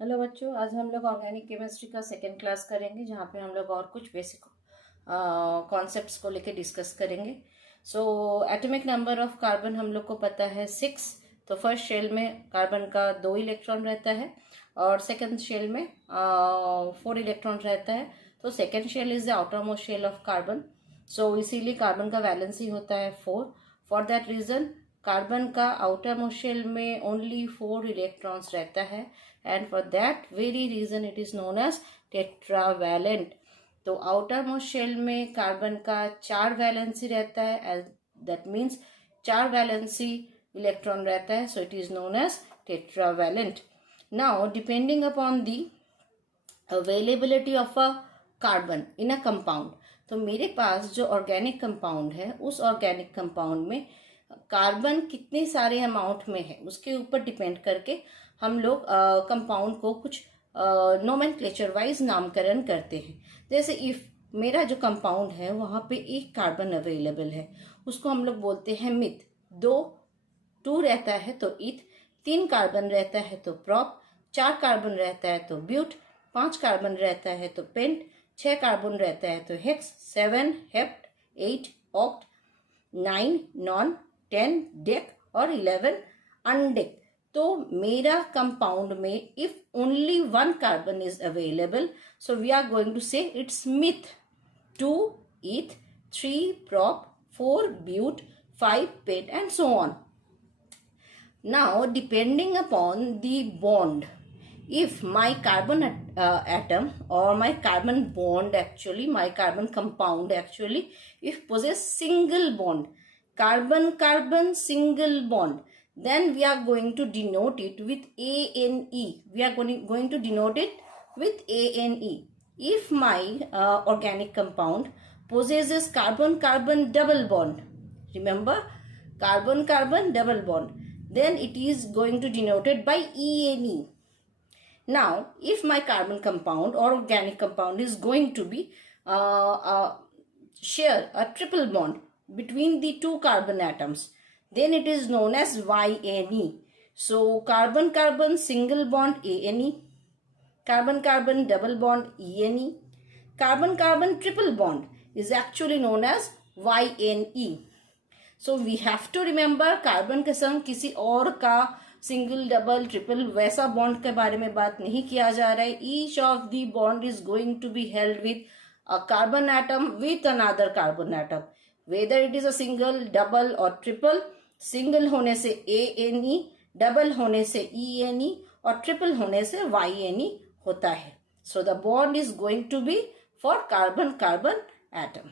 Hello बच्चों, आज हम लोग ऑर्गेनिक केमिस्ट्री का सेकेंड क्लास करेंगे जहाँ पे हम लोग और कुछ बेसिक कॉन्सेप्ट्स को लेके डिस्कस करेंगे। So atomic number of carbon हम लोग को पता है 6। तो फर्स्ट शेल में कार्बन का 2 इलेक्ट्रॉन रहता है और सेकेंड शेल में 4 इलेक्ट्रॉन रहता है। तो second shell is the outer most shell of carbon. So इसीलिए कार्बन का वैलेंसी होता है 4। फॉर दैट रीजन कार्बन का आउटर मोस्ट शेल में ओनली 4 इलेक्ट्रॉन्स रहता है and for that very reason it is known as tetravalent। तो outer most shell में कार्बन का 4 वैलेंसी रहता है, that means 4 वैलेंसी इलेक्ट्रॉन रहता है, so it is known as tetravalent। now depending upon the availability of a carbon in a compound, तो मेरे पास जो ऑर्गेनिक कंपाउंड है उस ऑर्गेनिक कंपाउंड में कार्बन कितने सारे अमाउंट में है उसके ऊपर डिपेंड करके हम लोग कंपाउंड को कुछ नोमेनक्लेचर वाइज नामकरण करते हैं। जैसे इफ मेरा जो कंपाउंड है वहां पे एक कार्बन अवेलेबल है, उसको हम लोग बोलते हैं मिथ। 2 रहता है तो इथ, 3 कार्बन रहता है तो प्रॉप, 4 कार्बन रहता है तो ब्यूट, 5 कार्बन रहता है तो पेंट, 6 कार्बन रहता है तो hex, 7 hept, 8 oct, 9 non, 10 dec और 11 अनडेक। तो मेरा कंपाउंड में if only 1 carbon is available, so we are going to say it's meth. 2 eth, 3 prop, 4 but, 5 pet and so on। now depending upon the bond, if my carbon atom or my carbon bond, actually my carbon compound actually if possess single bond, carbon carbon single bond, then we are going to denote it with ANE। we are going to denote it with ANE। if my organic compound possesses carbon carbon double bond, remember carbon carbon double bond, then it is going to denote it by ENE। now if my carbon compound or organic compound is going to be share a triple bond between the 2 carbon atoms, then it is known as YNE। so carbon carbon single bond ANE, carbon carbon double bond ENE, carbon carbon triple bond is actually known as YNE। so we have to remember carbon के संग किसी और का single double triple वैसा bond के बारे में बात नहीं किया जा रहा है। Each of the bond is going to be held with a carbon atom with another carbon atom, whether it is a single double और ट्रिपल। सिंगल होने से ANE, डबल होने से ENE और ट्रिपल होने से YNE होता है। So the bond is going to be for carbon carbon atom.